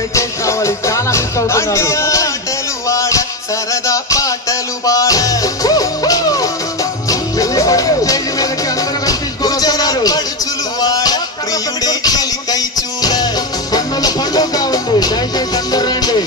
దయచేసి రావాలి, చాలా మిస్ అవుతున్నారు. ఆటలు వాడ సరదా పాటలు పాడ పడుచులు వాడ ప్రియుడే చెలికై చూడ పండుగ ఉంది, దయచేసి అందరూ రండి.